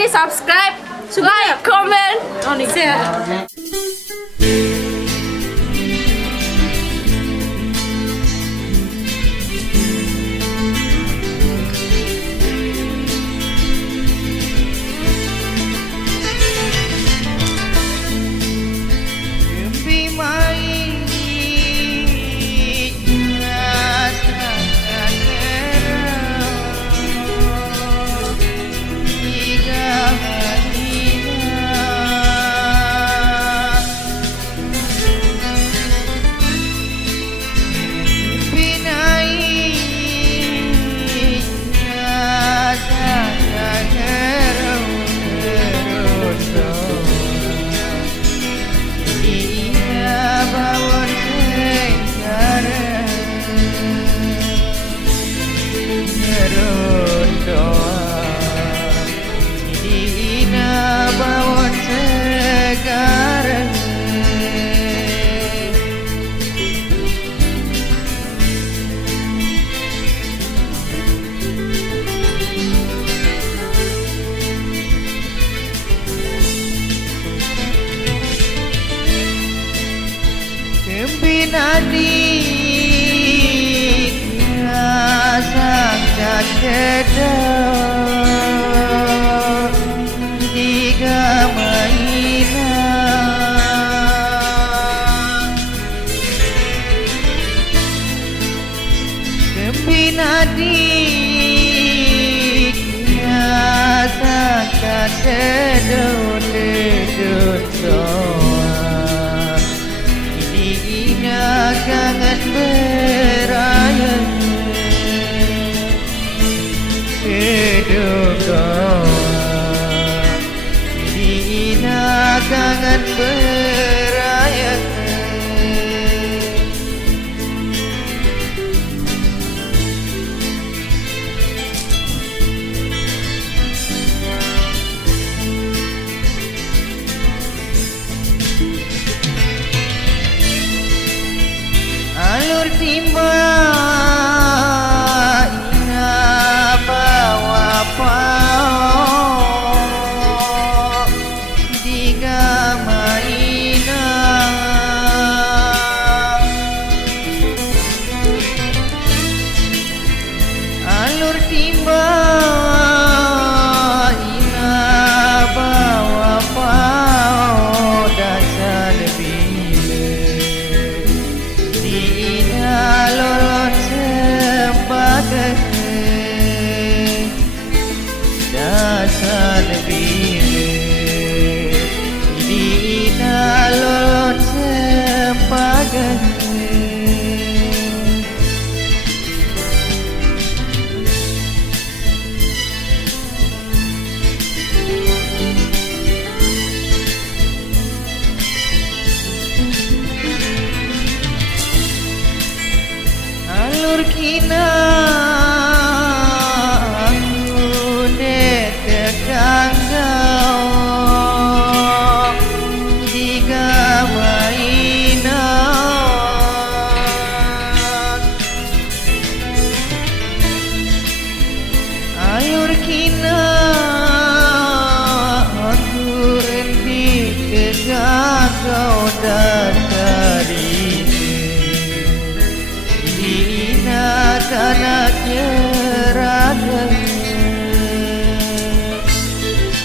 di subscribe, like, comment. Oh, nih saya. Nadi sang cakeda tiga mainan Kembinadi sang cakeda kangen beraya hidup doa Dina kangen beraya alur timba ina bawa pao diga maina alur timba ina bawa pao dasar lorot sebagai dasar bilik Dina lorot sebagai alur kina aku dekat kau jika mainan alur kina aku dekat kau dari kanaknya raga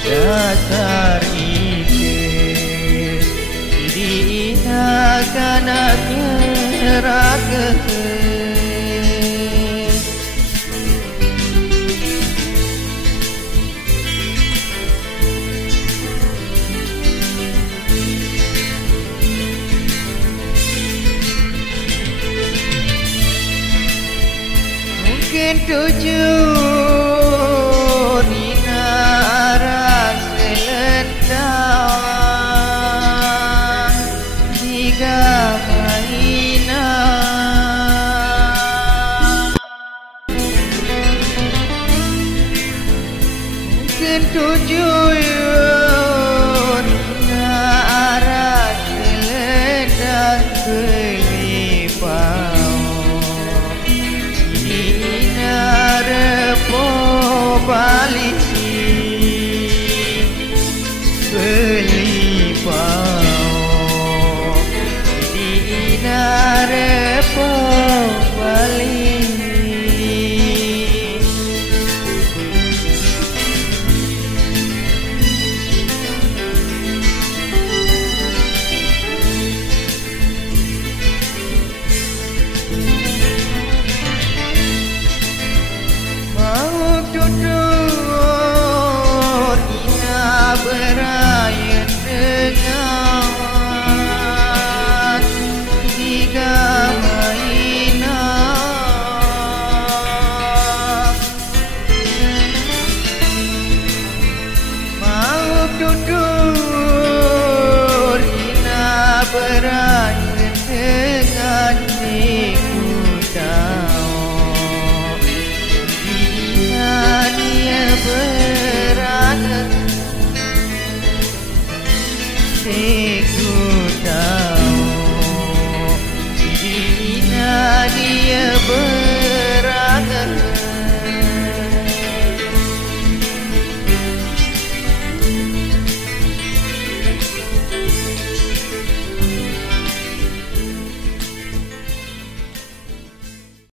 dasar ide Dina kanaknya raga mungkin tujuh Nina arah selendang tiga mainan mungkin tujuh Nina arah selendang kelipau Nina repo balisi duduk